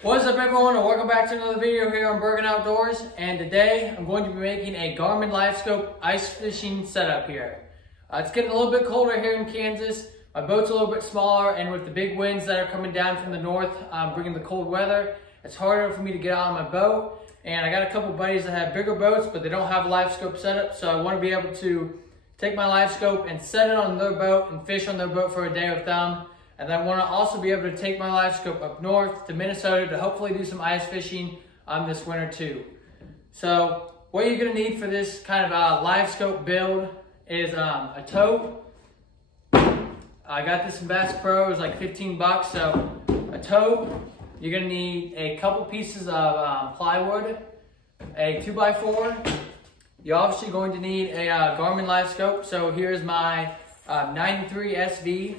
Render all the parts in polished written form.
What's up everyone, and welcome back to another video here on Bergen Outdoors. And today I'm going to be making a Garmin LiveScope ice fishing setup here. It's getting a little bit colder here in Kansas. My boat's a little bit smaller, and with the big winds that are coming down from the north, bringing the cold weather, it's harder for me to get out on my boat. And I got a couple buddies that have bigger boats, but they don't have a LiveScope setup, so I want to be able to take my LiveScope and set it on their boat and fish on their boat for a day with them. And then I want to also be able to take my LiveScope up north to Minnesota to hopefully do some ice fishing this winter too. So what you're going to need for this kind of LiveScope build is a tote. I got this in Bass Pro, it was like 15 bucks. So a tote, you're going to need a couple pieces of plywood, a 2x4. You're obviously going to need a Garmin LiveScope. So here's my 93 SV.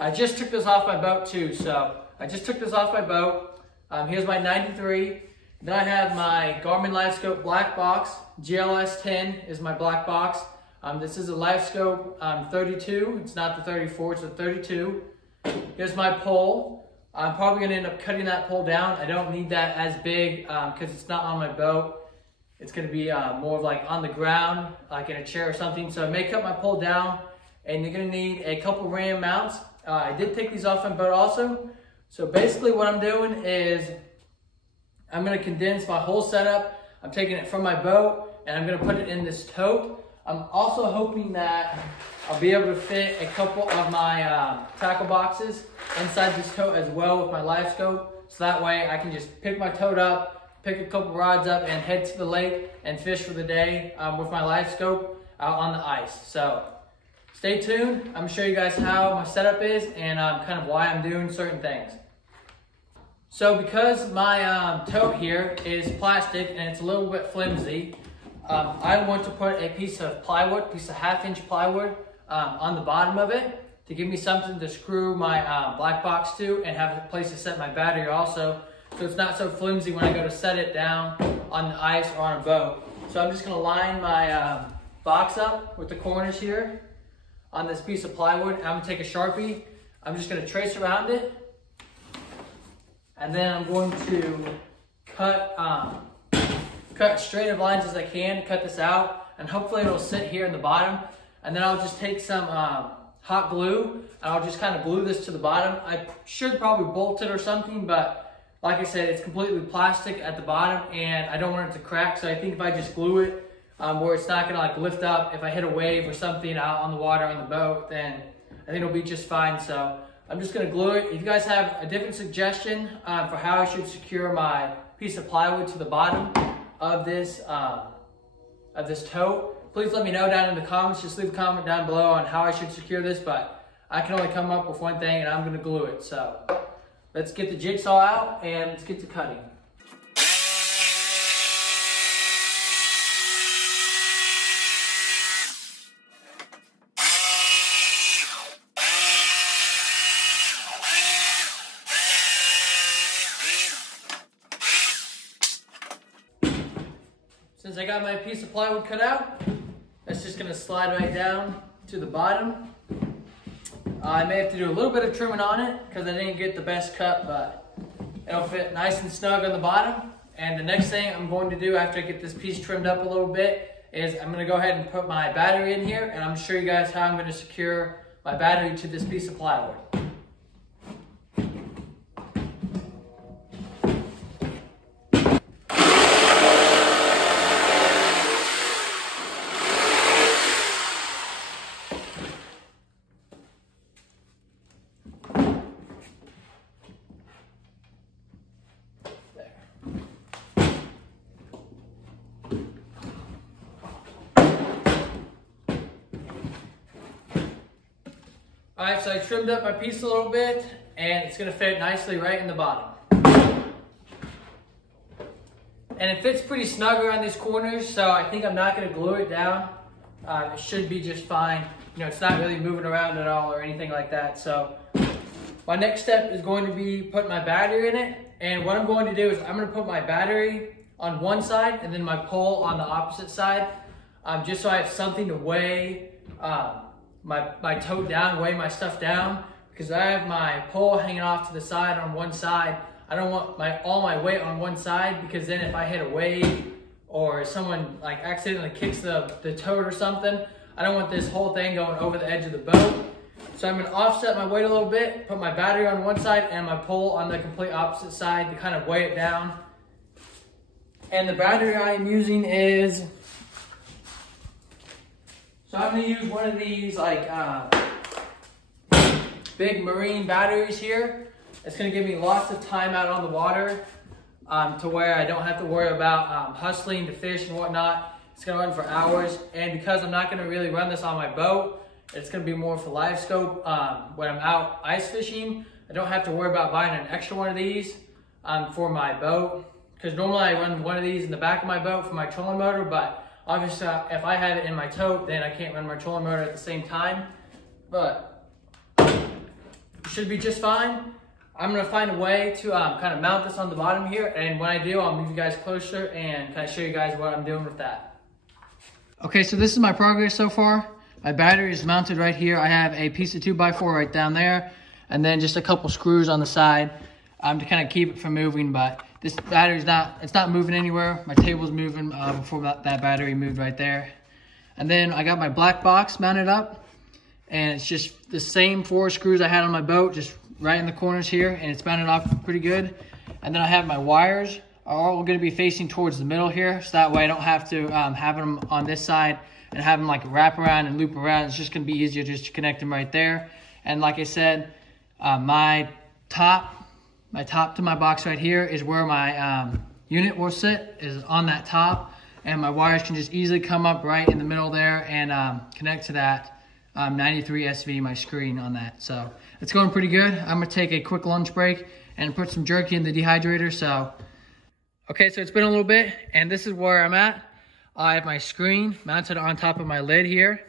I just took this off my boat too, so I just took this off my boat. Here's my 93. Then I have my Garmin LiveScope black box. GLS 10 is my black box. This is a LiveScope 32. It's not the 34, it's the 32. Here's my pole. I'm probably going to end up cutting that pole down. I don't need that as big because it's not on my boat. It's going to be more of like on the ground, like in a chair or something. So I may cut my pole down. And you're going to need a couple RAM mounts. I did take these off my boat also. So basically what I'm doing is I'm going to condense my whole setup. I'm taking it from my boat and I'm going to put it in this tote. I'm also hoping that I'll be able to fit a couple of my tackle boxes inside this tote as well with my LiveScope. So that way I can just pick my tote up, pick a couple rods up and head to the lake and fish for the day with my LiveScope out on the ice. So stay tuned. I'm going to show you guys how my setup is and kind of why I'm doing certain things. So because my tote here is plastic and it's a little bit flimsy, I want to put a piece of plywood, piece of 1/2-inch plywood on the bottom of it to give me something to screw my black box to and have a place to set my battery also, so it's not so flimsy when I go to set it down on the ice or on a boat. So I'm just going to line my box up with the corners here on this piece of plywood. I'm going to take a Sharpie. I'm just going to trace around it. And then I'm going to cut straight of lines as I can, cut this out. And hopefully it'll sit here in the bottom. And then I'll just take some hot glue and I'll just kind of glue this to the bottom. I should probably bolt it or something, but like I said, it's completely plastic at the bottom and I don't want it to crack. So I think if I just glue it, where it's not gonna like lift up if I hit a wave or something out on the water on the boat, then I think it'll be just fine. So I'm just gonna glue it. If you guys have a different suggestion for how I should secure my piece of plywood to the bottom of this tote, please let me know down in the comments. Just leave a comment down below on how I should secure this, but I can only come up with one thing and I'm gonna glue it. So let's get the jigsaw out and let's get to cutting. Since I got my piece of plywood cut out, that's just going to slide right down to the bottom. I may have to do a little bit of trimming on it because I didn't get the best cut, but it'll fit nice and snug on the bottom. And the next thing I'm going to do after I get this piece trimmed up a little bit is I'm going to go ahead and put my battery in here, and I'm going to show you guys how I'm going to secure my battery to this piece of plywood. Alright, so I trimmed up my piece a little bit and it's going to fit nicely right in the bottom. And it fits pretty snug around these corners, so I think I'm not going to glue it down. It should be just fine. You know, it's not really moving around at all or anything like that. So my next step is going to be putting my battery in it. And what I'm going to do is I'm going to put my battery on one side and then my pole on the opposite side, just so I have something to weigh my tote down, weigh my stuff down, because I have my pole hanging off to the side on one side. I don't want all my weight on one side, because then if I hit a wave or someone like accidentally kicks the toad or something, I don't want this whole thing going over the edge of the boat. So I'm gonna offset my weight a little bit, put my battery on one side and my pole on the complete opposite side to kind of weigh it down. And the battery I'm using is, so I'm gonna use one of these like big marine batteries here. It's gonna give me lots of time out on the water to where I don't have to worry about hustling to fish and whatnot. It's gonna run for hours. And because I'm not gonna really run this on my boat, it's gonna be more for live scope when I'm out ice fishing. I don't have to worry about buying an extra one of these for my boat. Because normally I run one of these in the back of my boat for my trolling motor, but obviously if I have it in my tote, then I can't run my trolling motor at the same time. But it should be just fine. I'm gonna find a way to kind of mount this on the bottom here, and when I do, I'll move you guys closer and kind of show you guys what I'm doing with that. Okay, so this is my progress so far. My battery is mounted right here. I have a piece of 2x4 right down there, and then just a couple screws on the side to kind of keep it from moving. But this battery's not moving anywhere. My table's moving before that battery moved right there. And then I got my black box mounted up, and it's just the same 4 screws I had on my boat, just right in the corners here, and it's mounted off pretty good. And then I have my wires are all going to be facing towards the middle here, so that way I don't have to have them on this side and have them like wrap around and loop around. It's just going to be easier just to connect them right there. And like I said, my top to my box right here is where my unit will sit, is on that top, and my wires can just easily come up right in the middle there and connect to that 93 SV, my screen on that. So it's going pretty good. I'm gonna take a quick lunch break and put some jerky in the dehydrator. So okay, so it's been a little bit, and this is where I'm at. I have my screen mounted on top of my lid here,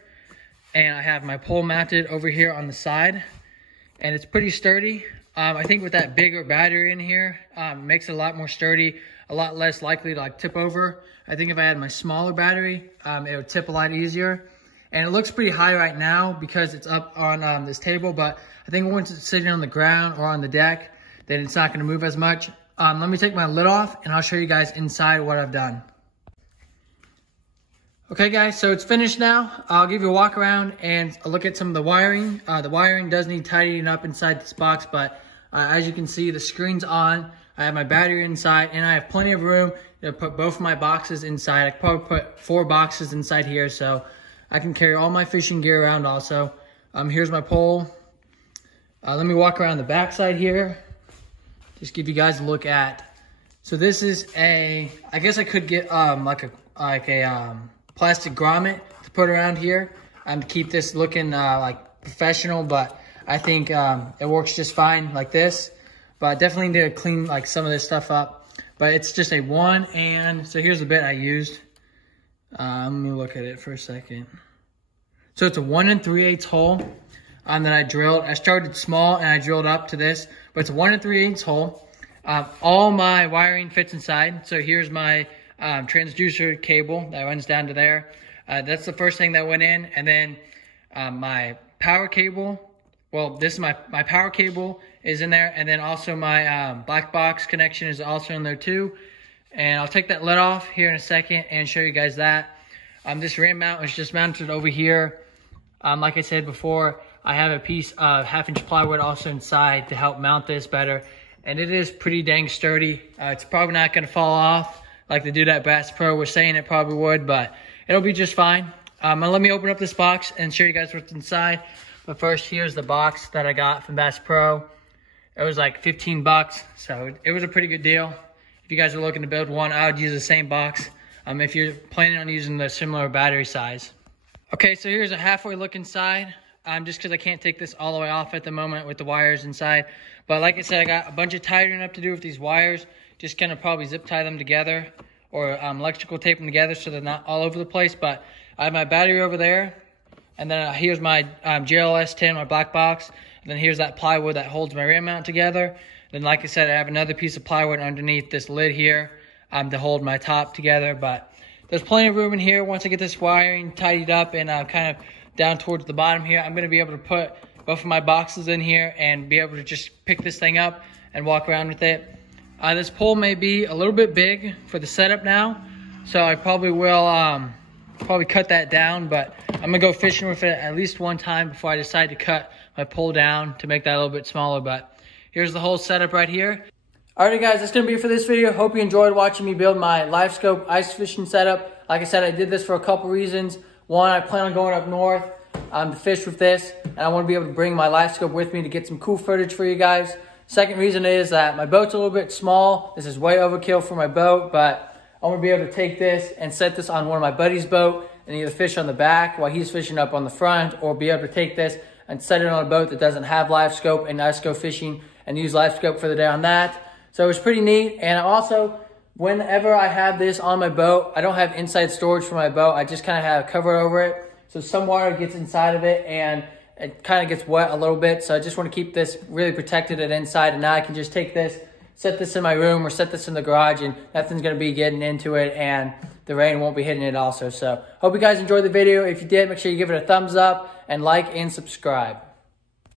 and I have my pole mounted over here on the side, and it's pretty sturdy. I think with that bigger battery in here, it makes it a lot more sturdy, a lot less likely to like tip over. I think if I had my smaller battery, it would tip a lot easier. And it looks pretty high right now because it's up on this table, but I think once it's sitting on the ground or on the deck, then it's not gonna move as much. Let me take my lid off and I'll show you guys inside what I've done. Okay guys, so it's finished now. I'll give you a walk around and a look at some of the wiring. The wiring does need tidying up inside this box, but as you can see, the screen's on. I have my battery inside, and I have plenty of room to put both of my boxes inside. I could probably put 4 boxes inside here, so I can carry all my fishing gear around also. Here's my pole. Let me walk around the back side here. Just give you guys a look at. So this is a, I guess I could get like a plastic grommet to put around here to keep this looking like professional, but I think it works just fine like this. But I definitely need to clean like some of this stuff up. But it's just a 1, and so here's the bit I used. Let me look at it for a second. So it's a 1 3/8 hole that I drilled. I started small and I drilled up to this, but it's a 1 3/8 hole. All my wiring fits inside. So here's my transducer cable that runs down to there. That's the first thing that went in, and then my power cable. Well, this is my power cable is in there, and then also my black box connection is also in there too. And I'll take that lid off here in a second and show you guys that. This rim mount is just mounted over here. Like I said before, I have a piece of 1/2-inch plywood also inside to help mount this better. And it is pretty dang sturdy. It's probably not gonna fall off like the dude at Bass Pro was saying it probably would, but it'll be just fine. Let me open up this box and show you guys what's inside. But first, here's the box that I got from Bass Pro. It was like 15 bucks, so it was a pretty good deal. If you guys are looking to build one, I would use the same box if you're planning on using the similar battery size. Okay, so here's a halfway look inside, just because I can't take this all the way off at the moment with the wires inside. But like I said, I got a bunch of tightening up to do with these wires. Just gonna probably zip tie them together or electrical tape them together so they're not all over the place. But I have my battery over there. And then here's my GLS 10, my black box. And then here's that plywood that holds my rim mount together. Then like I said, I have another piece of plywood underneath this lid here to hold my top together. But there's plenty of room in here. Once I get this wiring tidied up and kind of down towards the bottom here, I'm going to be able to put both of my boxes in here and be able to just pick this thing up and walk around with it. This pole may be a little bit big for the setup now, so I probably will probably cut that down, but I'm gonna go fishing with it at least one time before I decide to cut my pole down to make that a little bit smaller. But here's the whole setup right here. Alrighty guys, that's gonna be it for this video. Hope you enjoyed watching me build my LiveScope ice fishing setup. Like I said, I did this for a couple reasons. One, I plan on going up north to fish with this, and I want to be able to bring my LiveScope with me to get some cool footage for you guys. Second reason is that my boat's a little bit small. This is way overkill for my boat, but I want to be able to take this and set this on one of my buddy's boat and either fish on the back while he's fishing up on the front, or be able to take this and set it on a boat that doesn't have LiveScope and just go fishing and use LiveScope for the day on that. So it's pretty neat. And also, whenever I have this on my boat, I don't have inside storage for my boat. I just kind of have cover over it. So some water gets inside of it and it kind of gets wet a little bit. So I just want to keep this really protected at inside. And now I can just take this, set this in my room or set this in the garage, and nothing's going to be getting into it and the rain won't be hitting it also. So hope you guys enjoyed the video. If you did, make sure you give it a thumbs up and like and subscribe.